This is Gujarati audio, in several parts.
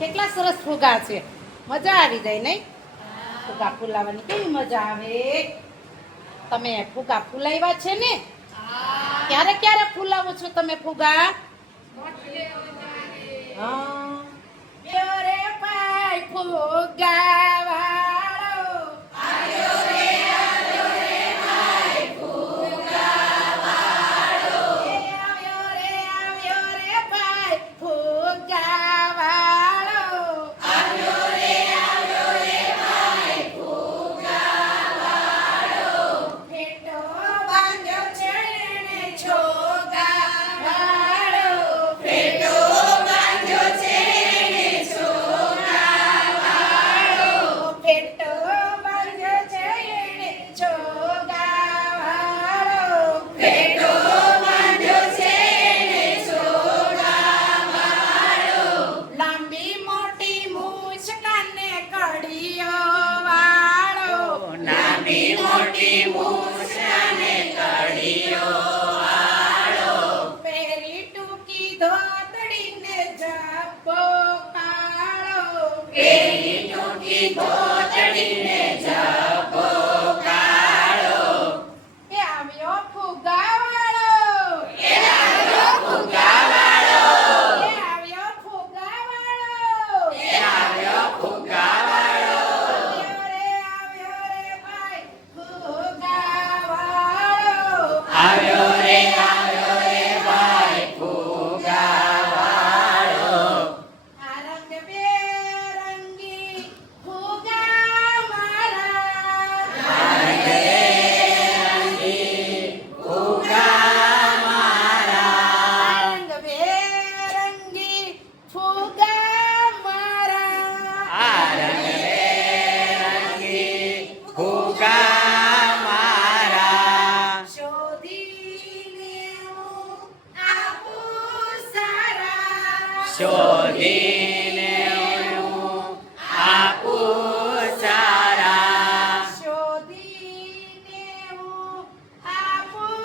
કેટલા સરસ ફુગા છે, મજા આવી જાય નહીં? ફુગા ફૂલાવાની કેવી મજા આવે. તમે ફુગા ફૂલાવ્યા છે ને? ક્યારે ક્યારે ફૂલાવો છો તમે ફુગા? હા રે ભાઈ ફુગા વાળો આવ્યો રે ભાઈ ફુગા વાળો આવ્યો રે ભાઈ ફુગા વાળો આવ્યો રે ભાઈ ફુગા વાળો ફેટો બાંધ્યો છે ને છોગા વાળો ફેટો બાંધ્યો છે ને છોગા વાળો ફેટો બાંધ્યો છે ને છોગા વાળો ફેટો બાંધ્યો છે ને છોગા વાળો લાંબી મોટી મૂછ કાને કડીયો વાળો લાંબી મોટી મૂછ કાને કડીયો વાળો પેરી ટૂંકી ધોતડી ને જબ્બો કાળો પેરી ટૂંકી ધોતડી ને જબ્બો કાળો એ આવ્યો ફુગા વાળો એ આવ્યો ફુગા વાળો એ આવ્યો ફુગા વાળો એ આવ્યો ફુગા વાળો આવ્યો રે ભાઈ ફુગા વાળો આવ્યો રે ભાઈ ફુગા વાળો આ રંગબેરંગી ફુગા મારા રંગબેરંગી ફુગા મારા રંગબેરંગી ફુગા મારા રંગબેરંગી ફુગા મારા શોધીને હું આપું સારા શોધીને હું આપું સારા શોધીને હું આપું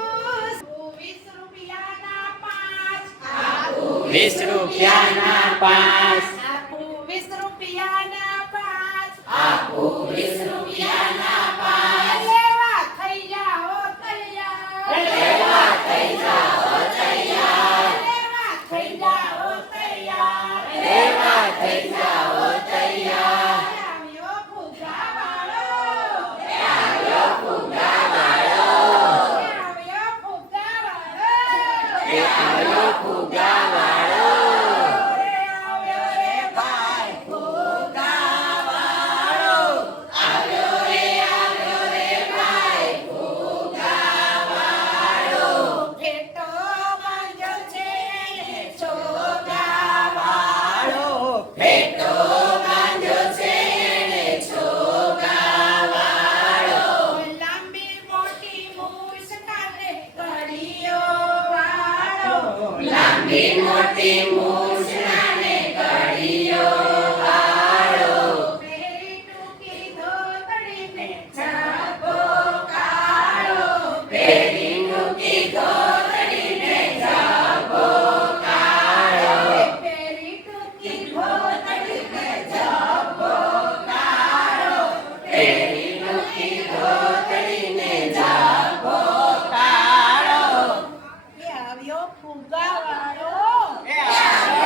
20 રૂપિયાના 5 આપું 20 રૂપિયાના 5 આપું 20 રૂપિયાના 5 આપું 20 રૂપિયાના 5 લેવા થઈ જાઓ તૈયાર લેવા થઈ જાઓ તૈયાર લેવા થઈ જાઓ તૈયાર લેવા થઈ જાઓ તૈયાર આવ્યો ફુગા વાળો આવ્યો ફુગા વાળો આવ્યો ફુગા વાળો એ આવ્યો ફુગા વાળો આવ્યો રે ભાઈ ફુગા વાળો આવ્યો રે ભાઈ ફુગા વાળો ફેટો બાંધ્યો છે ને છોગા વાળો ફેટો બાંધ્યો છે ને છોગા વાળો લાંબી મોટી મૂછ કાને કડીયો વાળો લાંબી મોટી મૂછ ને કડીયો વાળો પેરી ટૂંકી ધોતડીને જબ્બો કાળો પેરી ટૂંકી ધોતડીને જબ્બો કાળો પેરી ટૂંકી ધોતડીને જબ્બો કાળો પેરી ટૂંકી ધોતડીને જબ્બો કાળો એ આવ્યો ફુગા વાળો એ આવ્યો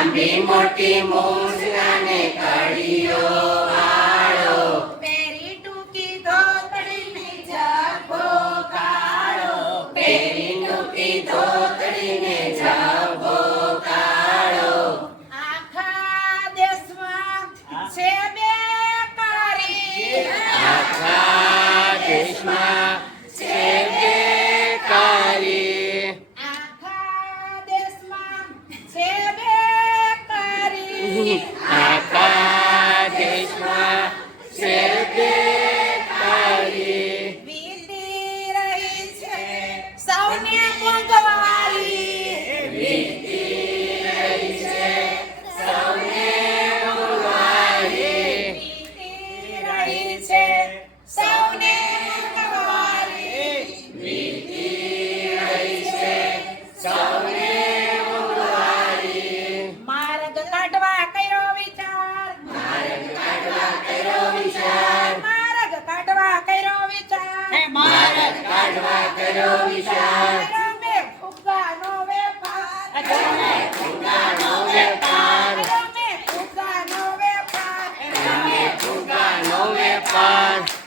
લાંબી મોટી મૂછ અને કળીઓ વાળો પહેરી ટૂંકી ધોતડીને ઝભ્ભો કાળો પહેરી ટૂંકી ધોતડીને ઝભ્ભો કાળો આખા દેશમાં છે બેકારી આખા દેશમાં છે બેકારી આખા દેશમાં છે બેકારી આખા દેશમાં છે બેકારી વીતી રહી છે સૌને મોંઘવારી સૌને મોંઘવારી વીતી રહી છે સૌને મોંઘવારી સૌને મોંઘવારી માર્ગ કાઢવા કર્યો વિચાર માર્ગ કાઢવા કર્યો વિચાર માર્ગ કાઢવા કર્યો વિચાર માર્ગ કાઢવા કર્યો વિચાર રમે ફુગ્ગાનો વેપાર રમે ફુગ્ગાનો વેપાર રમે ફુગ્ગાનો વેપાર રમે ફુગ્ગાનો વેપાર